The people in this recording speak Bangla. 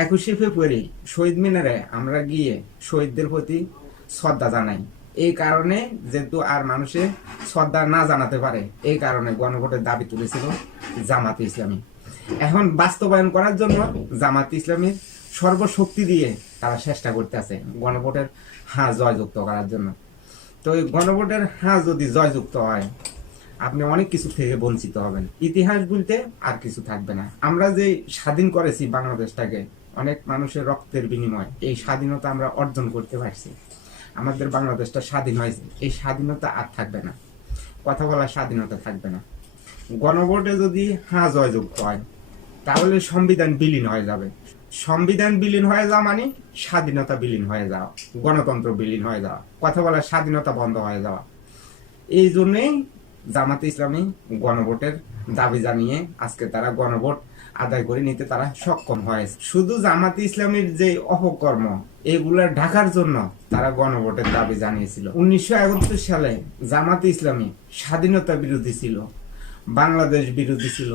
21শে ফেব্রুয়ারি শহীদ মিনারে আমরা গিয়ে শহীদদের প্রতি শ্রদ্ধা জানাই। এই কারণে যেহেতু আর মানুষে শ্রদ্ধা না জানাতে পারে, এই কারণে গণভোটের দাবি তুলেছিল জামাতে ইসলামী। এখন বাস্তবায়ন করার জন্য জামাতে ইসলামী সর্বশক্তি দিয়ে তারা চেষ্টা করতে আছে গণভোটের জয়যুক্ত করার জন্য। তো এই গণভোটের যদি জয়যুক্ত হয়, আপনি অনেক কিছু থেকে বঞ্চিত হবেন। ইতিহাস বলতে আর কিছু থাকবে না। আমরা যে স্বাধীন করেছি বাংলাদেশটাকে অনেক মানুষের রক্তের বিনিময়, এই স্বাধীনতা আমরা অর্জন করতে পারছি। আমাদের বাংলাদেশটা স্বাধীন হয়েছে, এই স্বাধীনতা আর থাকবে না। কথা বলার স্বাধীনতা থাকবে না। গণভোটে যদি জয়যুক্ত হয়, তাহলে সংবিধান বিলীন হয়ে যাবে। সংবিধান বিলীন হয়ে যাওয়া মানে স্বাধীনতা বিলীন হয়ে যাওয়া, গণতন্ত্র বিলীন হয়ে যাওয়া, কথা বলার স্বাধীনতা বন্ধ হয়ে যাওয়া। এই জন্যেই জামাতে ইসলামী গণভোটের দাবি জানিয়ে আজকে তারা গণভোট আদায় করে নিতে তারা সক্ষম হয়েছে। শুধু জামাতে ইসলামীর যে অপকর্ম এগুলা ঢাকার জন্য তারা গণভোটের দাবি জানিয়েছিল। 1971 সালে জামাতে ইসলামী স্বাধীনতা বিরোধী ছিল, বাংলাদেশ বিরোধী ছিল।